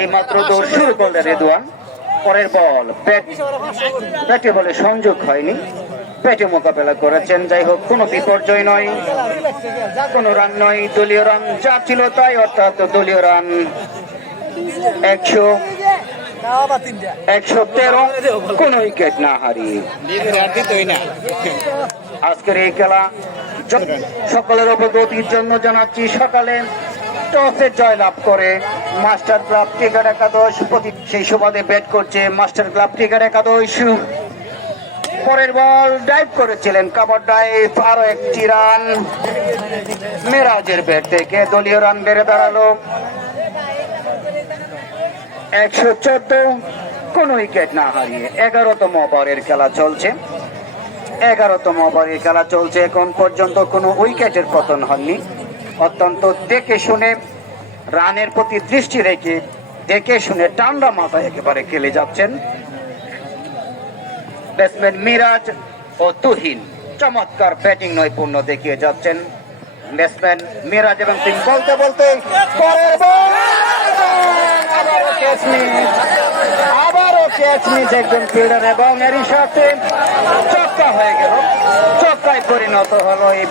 এই মাত্র দৌড় শুরু করলেন রেদওয়ান। পরের বল ব্যাটে বলে সংযোগ হয়নি। পেটে মোকাবেলা করেছেন, যাই হোক, কোনো বিপর্যয় নয়। কোনো রান নয়, দলীয় রান যা ছিল তাই, অর্থাৎ দলীয় রান একশো একশো তেরো, কোন উইকেট না হারিয়ে। আজকের এই খেলা সকলের অবগতির জন্য জানাচ্ছি সকালে টসে জয়লাভ করে মাস্টার ক্লাব ক্রিকেট একাদশ প্রতি সেই সুবাদে ব্যাট করছে মাস্টার ক্লাব ক্রিকেট একাদশ। পরের বল ডাইভ করেছিলেন কাবার ডাইভ আরও একটি রান। মেরাজের ব্যাট থেকে দলীয় রান বেড়ে দাঁড়াল। একশো চোদ্দ, কোন উইকেট না হারিয়ে এগারোতম ওভারের খেলা চলছে। এগারোতম ওভারের খেলা চলছে, এখন পর্যন্ত কোনো উইকেটের পতন হয়নি। অত্যন্ত দেখে শুনে, রানের প্রতি দৃষ্টি রেখে দেখে শুনে টান্ডা মাথায় একেবারে খেলে যাচ্ছেন। ব্যাটসম্যান মিরাজ ও তুহিন চমৎকার ব্যাটিং নৈপুণ্য দেখিয়ে যাচ্ছেন। ব্যাটসম্যান মিরাজ এবং তিনি বলতে বলতে আবারও ক্যাচ ক্যাচ একজন ফিল্ডার এবং এরই সাথে চক্কা হয়ে গেল। পরিণত হলো এই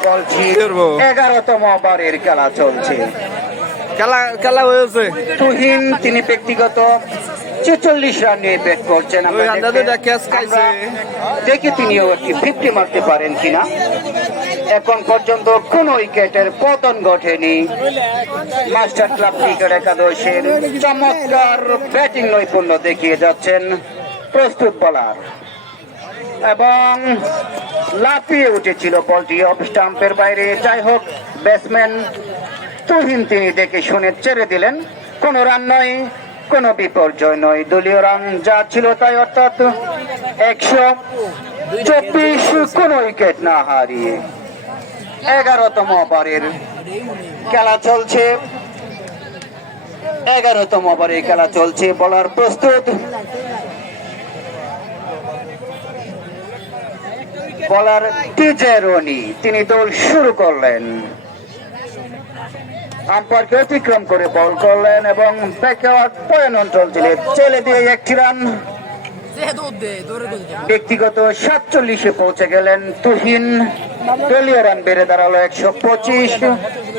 করব? এগারোতম ওভারের খেলা চলছে। খেলা খেলা হয়েছে তুহিন তিনি ব্যক্তিগত ছেচল্লিশ রান নিয়ে ব্যাট করছেন দেখি তিনিও একটি ফিফটি মারতে পারেন কিনা। এখন পর্যন্ত কোন উইকেটের পতন ঘটেনি। মাস্টার ক্লাব ক্রিকেট একাদশের চমৎকার ব্যাটিং নৈপুণ্য দেখিয়ে যাচ্ছেন প্রস্তুত বলার এবং লাফিয়ে উঠেছিল বলটি অফ স্টাম্পের বাইরে। যাই হোক, ব্যাটসম্যান তুহিন তিনি দেখে শুনে ছেড়ে দিলেন, কোনো রান নয়, কোনো বিপর্যয় নয়। দলীয় রান যা ছিল তাই অর্থাৎ একশো চব্বিশ, কোন উইকেট না হারিয়ে এগারোতম ওভারের খেলা চলছে। এগারোতম ওভারে খেলা চলছে, বলার প্রস্তুত। বলার টিজে রনি, তিনি দৌড় শুরু করলেন। আম্পায়ারকে অতিক্রম করে বল করলেন এবং ব্যাকওয়ার্ড অঞ্চল দিয়ে একটি রান। ব্যক্তিগত সাতচল্লিশে পৌঁছে গেলেন তুহিন। দলীয় রান বেড়ে দাঁড়াল একশো পঁচিশ।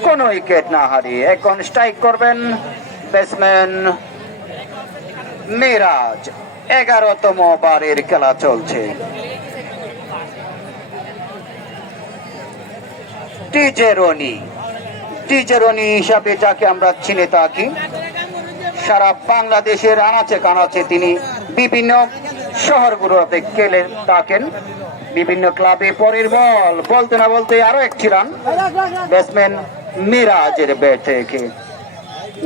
কোন উইকেট না হারিয়ে এখন স্ট্রাইক করবেন ব্যাটসম্যান মিরাজ। এগারোতম ওভারের খেলা চলছে। টিজে রনি টিজে রনি হিসাবে যাকে আমরা চিনে থাকি, সারা বাংলাদেশের আনাচে কানাচে তিনি বিভিন্ন শহরগুলোতে খেলে থাকেন। বিভিন্ন ক্লাবে পরের বল, বলতে না বলতে আরও একটি রান। ব্যাটসম্যান মিরাজের ব্যাট থেকে।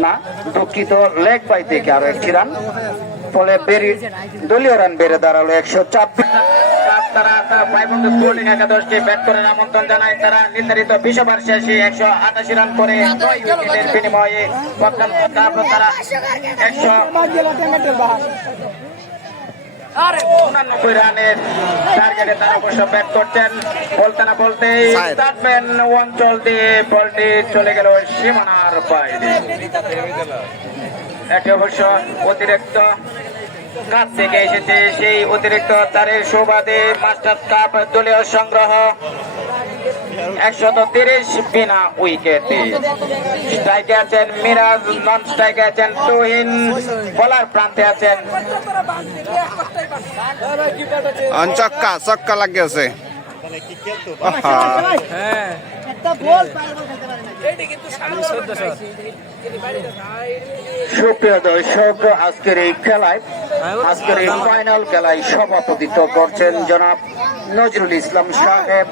না, দুঃখিত, লেগ বাই থেকে আরও একটি রান। ফলে বেরি দলীয় রান বেড়ে দাঁড়াল একশো চাব্বিশ তারা পাইবন্ধু বোলিং একাদশকে ব্যাট করার আমন্ত্রণ জানায়। তারা নির্ধারিত বিশ ওভার শেষে একশো আটাশি রান করে নয় উইকেটের বিনিময়ে তারা একশো উনানব্বই রানের টার্গেটে তারা অবশ্য ব্যাট করছেন। বলতে না Side. ব্যাটম্যান অঞ্চল দিয়ে বলটি চলে গেল সীমানার বাইরে। এটি অবশ্য অতিরিক্ত কাছ থেকে এসেছে সেই অতিরিক্ত তারের সুবাদে মাস্টার কাপ দলীয় সংগ্রহ একশত তিরিশ বিনা উইকেটে। স্ট্রাইকে আছেন মিরাজ নন স্ট্রাইকে আছেন তুহিন বলার প্রান্তে আছেন চক্কা চক্কা লাগিয়েছে সুপ্রিয় দর্শক আজকের এই খেলায় আজকের এই ফাইনাল খেলায় সভাপতিত্ব করছেন জনাব নজরুল ইসলাম সাহেব।